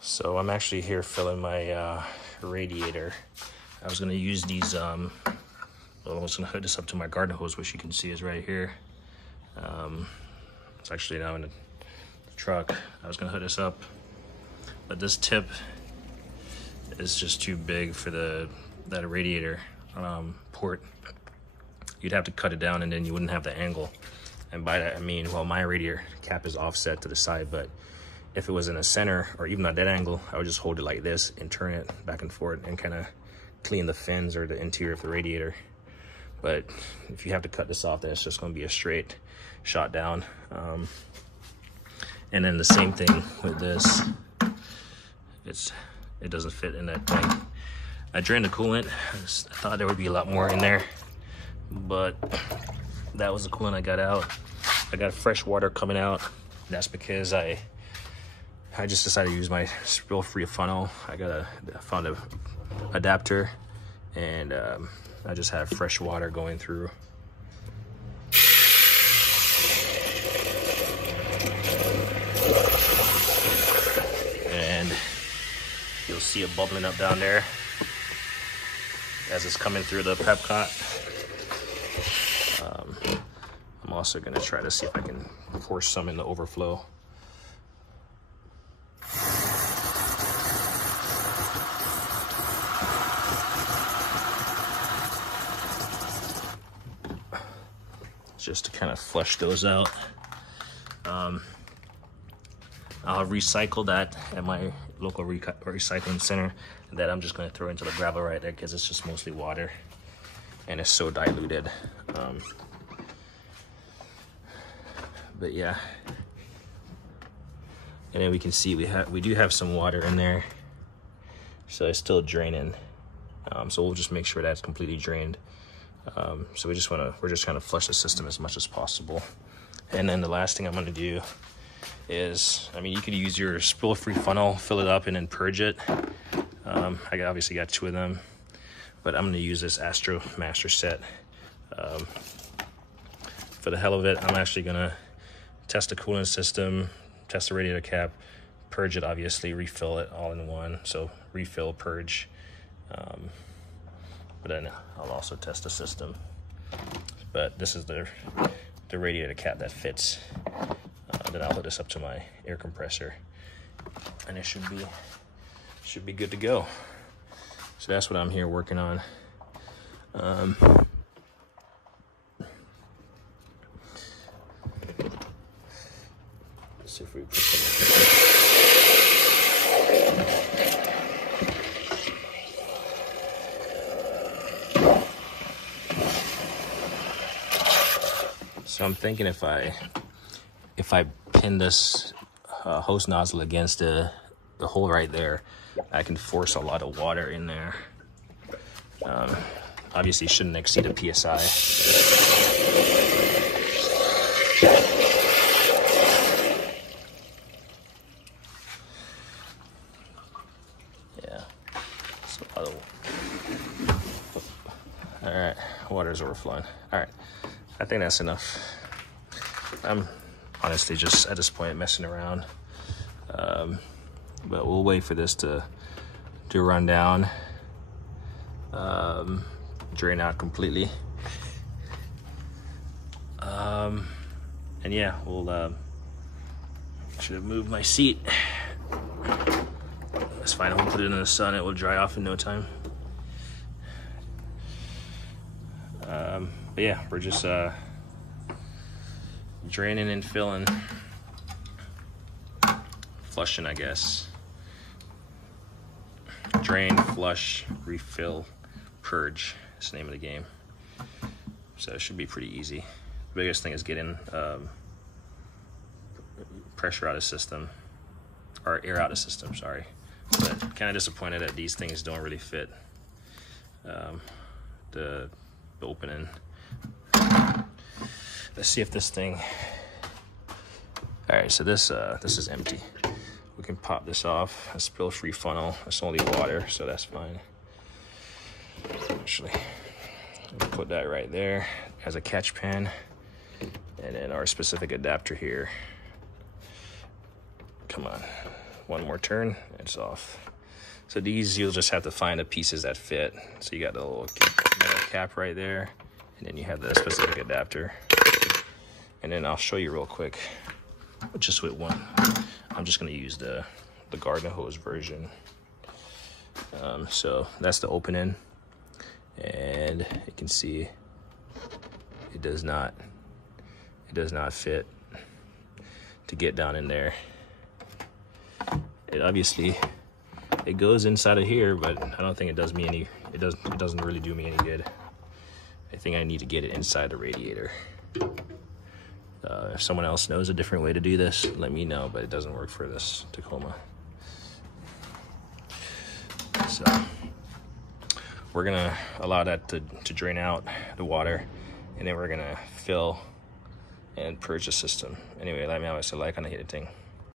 So I'm actually here filling my radiator. I was gonna use these, I was gonna hook this up to my garden hose, which you can see is right here. It's actually now in the truck. I was gonna hook this up, but this tip is just too big for that radiator port. You'd have to cut it down and then you wouldn't have the angle. And by that I mean, well, my radiator cap is offset to the side, but if it was in the center or even at that angle, I would just hold it like this and turn it back and forth and kind of clean the fins or the interior of the radiator. But if you have to cut this off, then it's just going to be a straight shot down. And then the same thing with this. It doesn't fit in that thing. I drained the coolant. I thought there would be a lot more in there, but that was the coolant I got out. I got fresh water coming out. That's because I just decided to use my spill-free funnel. I found a adapter, and I just have fresh water going through. And you'll see it bubbling up down there as it's coming through the Pepcot. I'm also gonna try to see if I can force some in the overflow. Just to kind of flush those out. I'll recycle that at my local recycling center, that I'm just going to throw into the gravel right there because it's just mostly water and it's so diluted. But yeah, and then we can see we do have some water in there, so it's still draining. So we'll just make sure that's completely drained. So we're just trying to flush the system as much as possible. And then the last thing I'm going to do is, I mean, you could use your spill-free funnel, fill it up, and then purge it. I obviously got 2 of them, but I'm going to use this Astro Master set. For the hell of it, I'm actually going to test the coolant system, test the radiator cap, purge it, obviously, refill it all in one. So refill, purge. But then I'll also test the system. But this is the radiator cap that fits. Then I'll hook this up to my air compressor, and it should be good to go. So that's what I'm here working on. Let's see if we put some. So I'm thinking if I pin this hose nozzle against the hole right there, I can force a lot of water in there. Obviously shouldn't exceed a PSI. Yeah, it's a lot of. All right, water's overflowing. All right, I think that's enough. I'm honestly just at this point messing around, but we'll wait for this to run down, drain out completely, and yeah, we'll should have moved my seat. That's fine. We'll put it in the sun. It will dry off in no time. But yeah, we're just draining and filling, flushing, I guess. Drain, flush, refill, purge. That's the name of the game. So it should be pretty easy. The biggest thing is getting pressure out of the system, or air out of the system, sorry. But kind of disappointed that these things don't really fit the opening. Let's see if this thing. All right, so this is empty. We can pop this off. A spill-free funnel. It's only water, so that's fine. Actually, we'll put that right there as a catch pan, and then our specific adapter here. Come on, one more turn, it's off. So these, you'll just have to find the pieces that fit. So you got the little metal cap right there, and then you have the specific adapter. And then I'll show you real quick, just with one. I'm just gonna use the garden hose version. So that's the opening, and you can see it does not fit to get down in there. It obviously, it goes inside of here, but I don't think it does me any, it doesn't really do me any good. I think I need to get it inside the radiator. If someone else knows a different way to do this, let me know, but it doesn't work for this Tacoma. So we're gonna allow that to drain out the water, and then we're gonna fill and purge the system. Anyway, let me know what it's like on the heated thing.